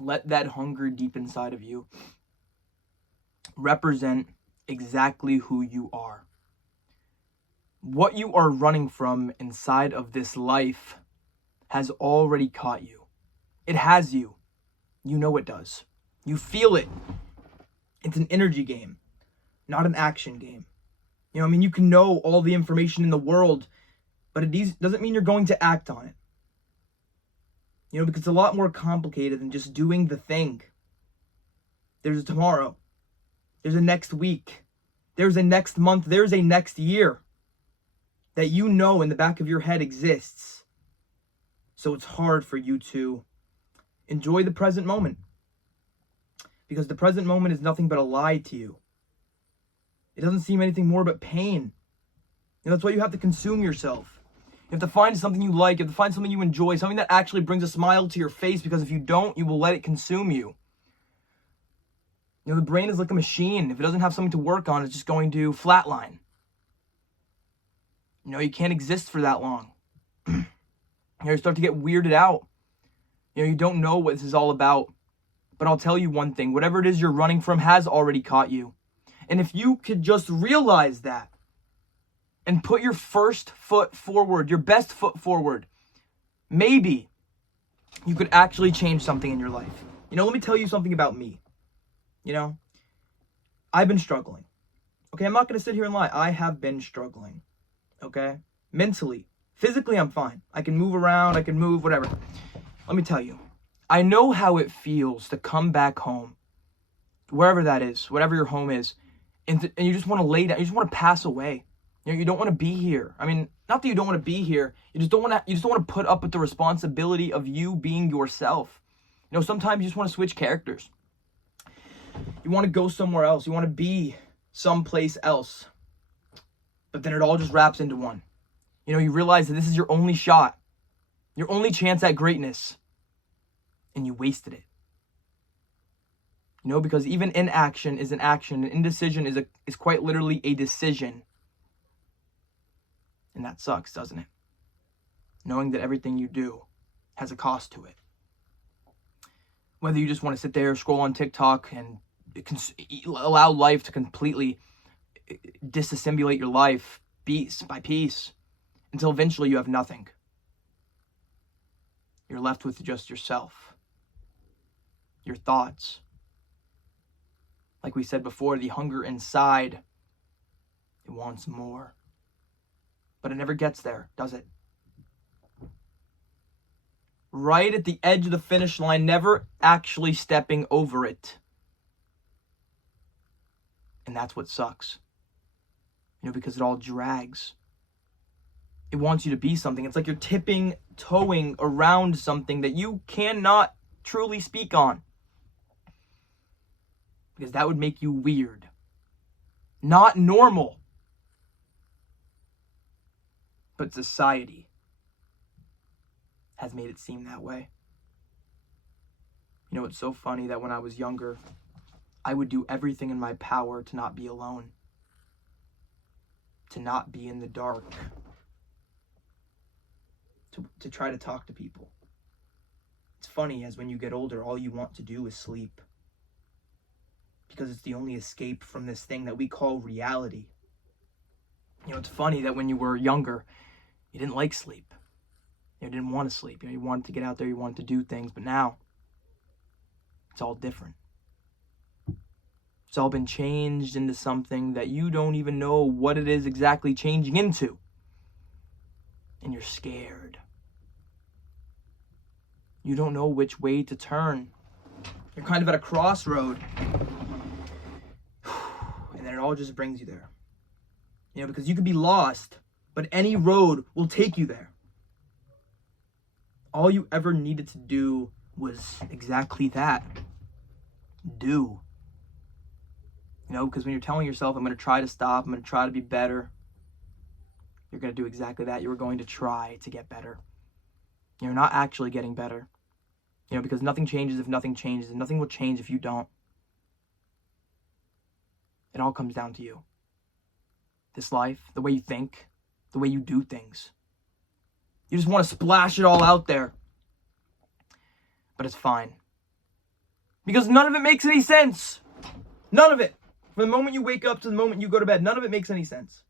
Let that hunger deep inside of you represent exactly who you are. What you are running from inside of this life has already caught you. It has you. You know it does. You feel it. It's an energy game, not an action game. You know, I mean, you can know all the information in the world, but it doesn't mean you're going to act on it. You know, because it's a lot more complicated than just doing the thing. There's a tomorrow. There's a next week. There's a next month. There's a next year that you know in the back of your head exists. So it's hard for you to enjoy the present moment. Because the present moment is nothing but a lie to you. It doesn't seem anything more but pain. And that's why you have to consume yourself. You have to find something you like. You have to find something you enjoy. Something that actually brings a smile to your face. Because if you don't, you will let it consume you. You know, the brain is like a machine. If it doesn't have something to work on, it's just going to flatline. You know, you can't exist for that long. You know, you start to get weirded out. You know, you don't know what this is all about. But I'll tell you one thing. Whatever it is you're running from has already caught you. And if you could just realize that and put your first foot forward, your best foot forward, maybe you could actually change something in your life. You know, let me tell you something about me. You know, I've been struggling. Okay, I'm not going to sit here and lie. I have been struggling. Okay? Mentally. Physically, I'm fine. I can move around. I can move, whatever. Let me tell you. I know how it feels to come back home, wherever that is, whatever your home is, and you just want to lay down. You just want to pass away. You know, you don't want to be here. I mean, not that you don't want to be here. You just don't want to put up with the responsibility of you being yourself. You know, sometimes you just want to switch characters. You want to go somewhere else. You want to be someplace else. But then it all just wraps into one. You know, you realize that this is your only shot, your only chance at greatness, and you wasted it. You know, because even inaction is an action, and indecision is quite literally a decision. And that sucks, doesn't it? Knowing that everything you do has a cost to it. Whether you just want to sit there, scroll on TikTok, and allow life to completely disassemblate your life piece by piece until eventually you have nothing. You're left with just yourself, your thoughts. Like we said before, the hunger inside, it wants more. But it never gets there, does it? Right at the edge of the finish line, never actually stepping over it. And that's what sucks. You know, because it all drags. It wants you to be something. It's like you're towing around something that you cannot truly speak on. Because that would make you weird. Not normal. But society has made it seem that way. You know, it's so funny that when I was younger, I would do everything in my power to not be alone. To not be in the dark. To try to talk to people. It's funny as when you get older, all you want to do is sleep. Because it's the only escape from this thing that we call reality. You know, it's funny that when you were younger, you didn't like sleep. You didn't want to sleep. You know, you wanted to get out there, you wanted to do things, but now it's all different. It's all been changed into something that you don't even know what it is exactly changing into. And you're scared. You don't know which way to turn. You're kind of at a crossroad. And then it all just brings you there. You know, because you could be lost, but any road will take you there. All you ever needed to do was exactly that. Do. You know, because when you're telling yourself, I'm going to try to stop, I'm going to try to be better, you're going to do exactly that. You're going to try to get better. You're not actually getting better. You know, because nothing changes if nothing changes, and nothing will change if you don't. It all comes down to you. This life, the way you think, the way you do things. You just want to splash it all out there. But it's fine. Because none of it makes any sense. None of it. From the moment you wake up to the moment you go to bed, none of it makes any sense.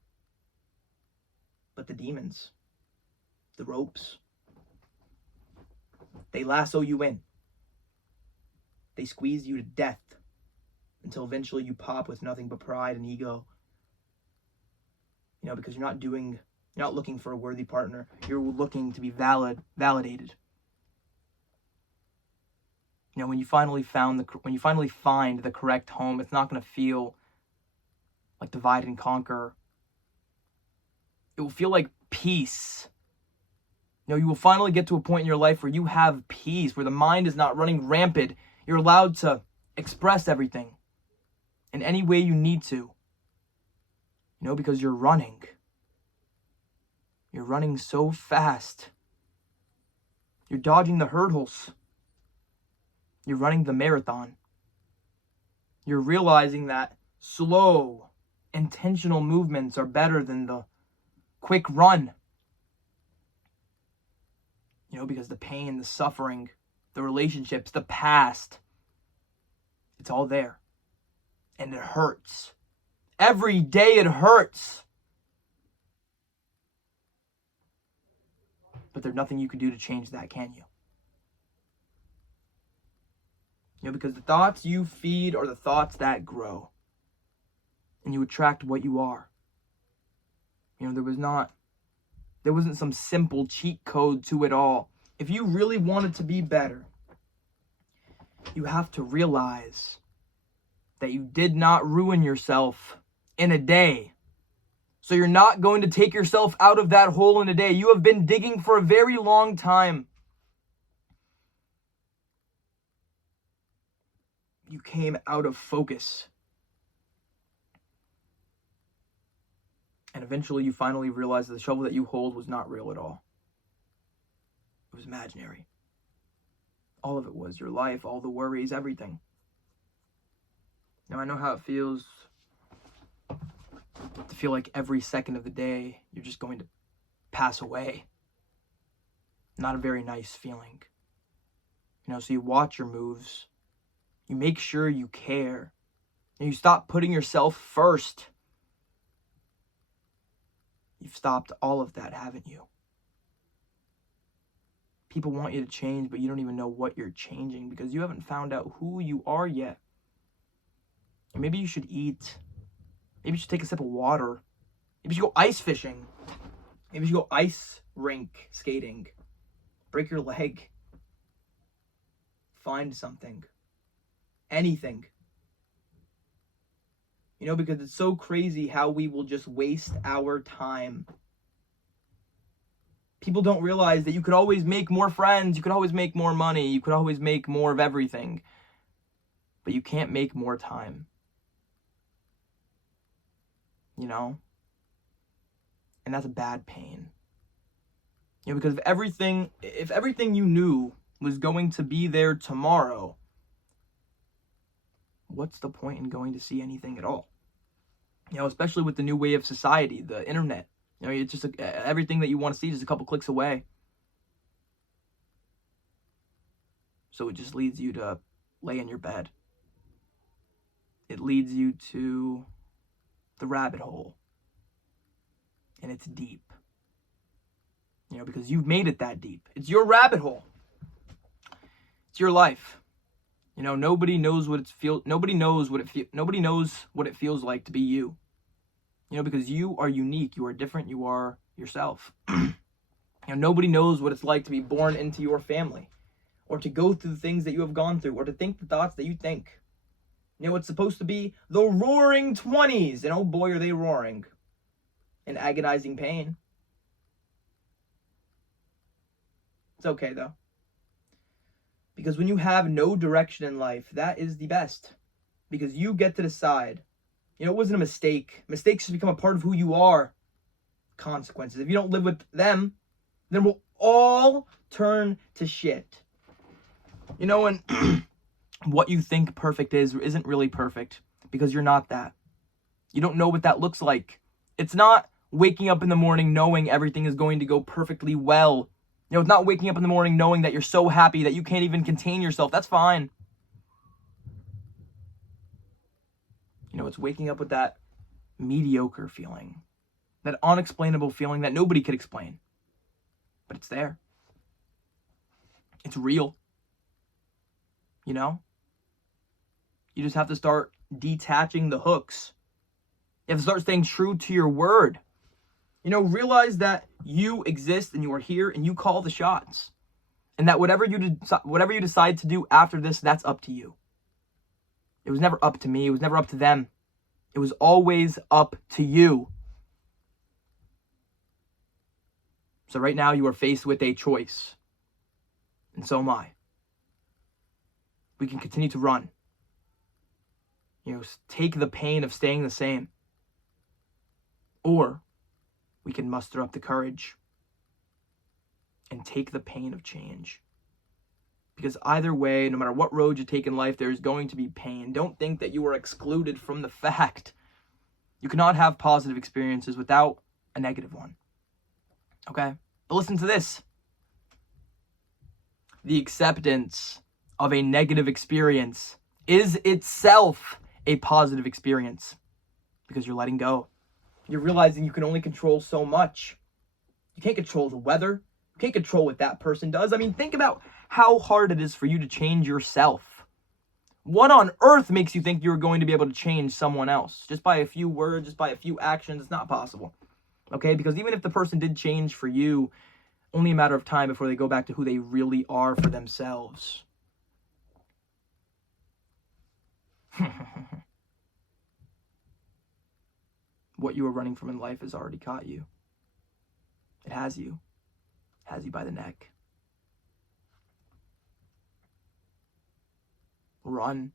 But the demons, the ropes, they lasso you in. They squeeze you to death until eventually you pop with nothing but pride and ego. Because you're not looking for a worthy partner. You're looking to be validated. When you finally find the correct home, it's not going to feel like divide and conquer. It will feel like peace. You will finally get to a point in your life where you have peace, where the mind is not running rampant. You're allowed to express everything in any way you need to. Because you're running. You're running so fast. You're dodging the hurdles. You're running the marathon. You're realizing that slow, intentional movements are better than the quick run. Because the pain, the suffering, the relationships, the past, it's all there. And it hurts. Every day it hurts. But there's nothing you can do to change that, can you? Because the thoughts you feed are the thoughts that grow. And you attract what you are. There wasn't some simple cheat code to it all. If you really wanted to be better, you have to realize that you did not ruin yourself in a day. So you're not going to take yourself out of that hole in a day. You have been digging for a very long time. You came out of focus. And eventually you finally realized that the shovel that you hold was not real at all. It was imaginary. All of it was your life, all the worries, everything. Now I know how it feels to feel like every second of the day you're just going to pass away. Not a very nice feeling. So you watch your moves. You make sure you care. And you stop putting yourself first. You've stopped all of that, haven't you? People want you to change, but you don't even know what you're changing because you haven't found out who you are yet. And maybe you should eat. Maybe you should take a sip of water. Maybe you should go ice fishing. Maybe you should go ice rink skating. Break your leg. Find something. Anything. Because it's so crazy how we will just waste our time. People don't realize that you could always make more friends, you could always make more money, you could always make more of everything. But you can't make more time. And that's a bad pain. Because if everything you knew was going to be there tomorrow, what's the point in going to see anything at all? Especially with the new way of society, the internet. It's just everything that you want to see is just a couple clicks away. So it just leads you to lay in your bed. It leads you to the rabbit hole. And it's deep. Because you've made it that deep. It's your rabbit hole. It's your life. Nobody knows what it feels like to be you. Because you are unique, you are different, you are yourself. Nobody knows what it's like to be born into your family, or to go through the things that you have gone through, or to think the thoughts that you think. It's supposed to be the roaring 20s, and oh boy are they roaring. In agonizing pain. It's okay though. Because when you have no direction in life, that is the best. Because you get to decide. It wasn't a mistake. Mistakes just become a part of who you are. Consequences. If you don't live with them, then we'll all turn to shit. And what you think perfect isn't really perfect. Because you're not that. You don't know what that looks like. It's not waking up in the morning knowing everything is going to go perfectly well. It's not waking up in the morning knowing that you're so happy that you can't even contain yourself. That's fine. It's waking up with that mediocre feeling, that unexplainable feeling that nobody could explain. But it's there. It's real. You just have to start detaching the hooks. You have to start staying true to your word. Realize that you exist and you are here and you call the shots. And that whatever you decide to do after this, that's up to you. It was never up to me. It was never up to them. It was always up to you. So right now you are faced with a choice. And so am I. We can continue to run. Take the pain of staying the same. Or we can muster up the courage and take the pain of change. Because either way, no matter what road you take in life, there's going to be pain. Don't think that you are excluded from the fact. You cannot have positive experiences without a negative one. Okay? But listen to this. The acceptance of a negative experience is itself a positive experience. Because you're letting go. You're realizing you can only control so much. You can't control the weather. You can't control what that person does. Think about how hard it is for you to change yourself. What on earth makes you think you're going to be able to change someone else? Just by a few words, just by a few actions, it's not possible. Okay? Because even if the person did change for you, only a matter of time before they go back to who they really are for themselves. What you are running from in life has already caught you. It has you. It has you by the neck. Run.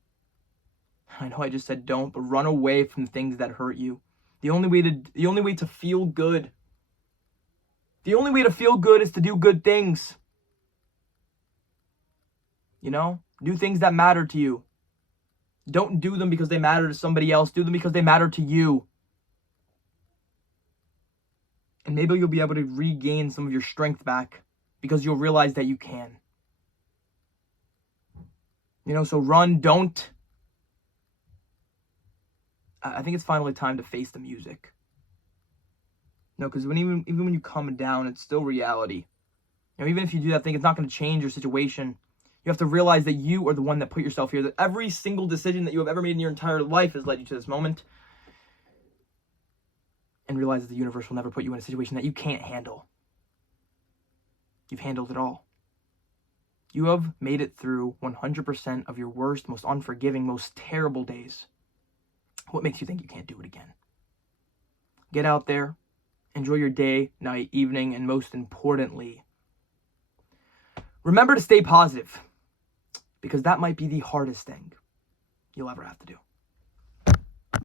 I know I just said don't, but run away from the things that hurt you. The only way to feel good. The only way to feel good is to do good things. Do things that matter to you. Don't do them because they matter to somebody else. Do them because they matter to you. And maybe you'll be able to regain some of your strength back because you'll realize that you can. So run, don't. I think it's finally time to face the music. Because even when you come down, it's still reality. Even if you do that thing, it's not going to change your situation. You have to realize that you are the one that put yourself here, that every single decision that you have ever made in your entire life has led you to this moment. And realize that the universe will never put you in a situation that you can't handle. You've handled it all. You have made it through 100% of your worst, most unforgiving, most terrible days. What makes you think you can't do it again? Get out there, enjoy your day, night, evening, and most importantly, remember to stay positive, because that might be the hardest thing you'll ever have to do.